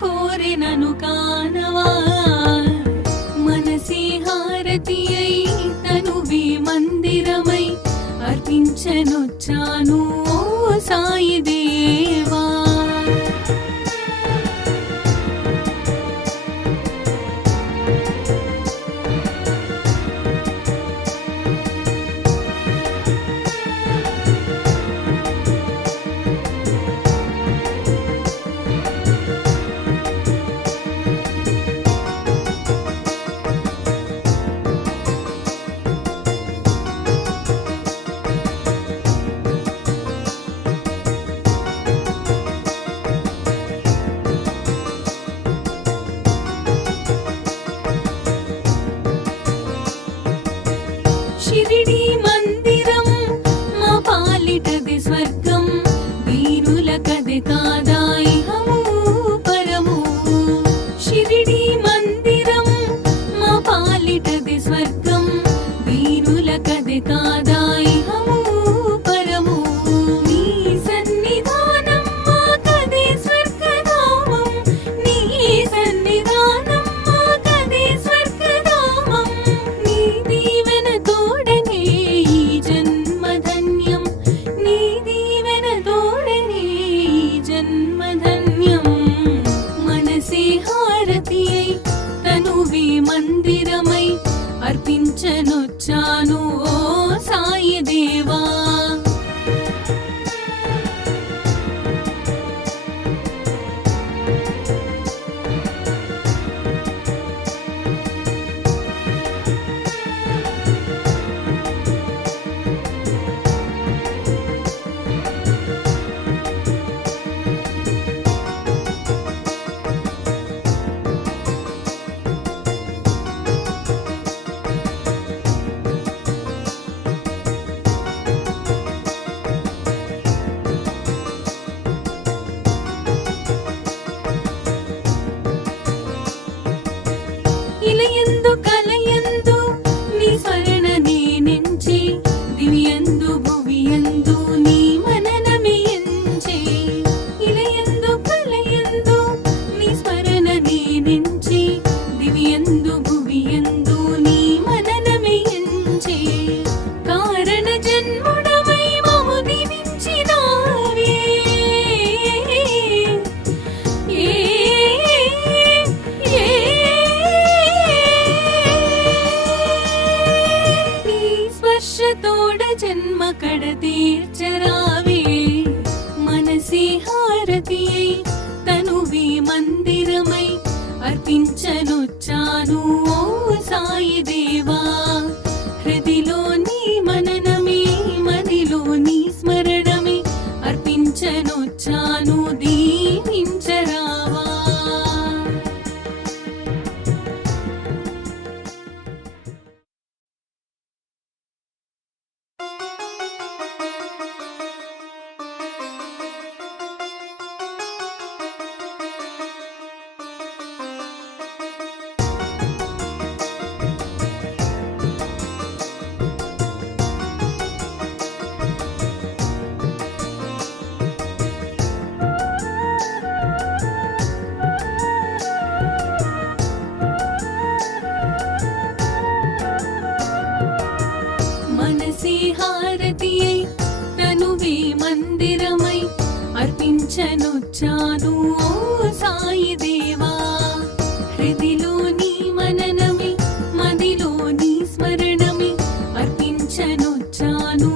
కోరినను కానవా? మనసి హారతి అయి తనువే మందిరమై అర్పించను ജന്മ കട തീർച്ചരാ వెతకనొచ్చాను సాయి దేవా. హృదిలోని మననమే మదిలోని స్మరణమే అర్పించనొచ్చాను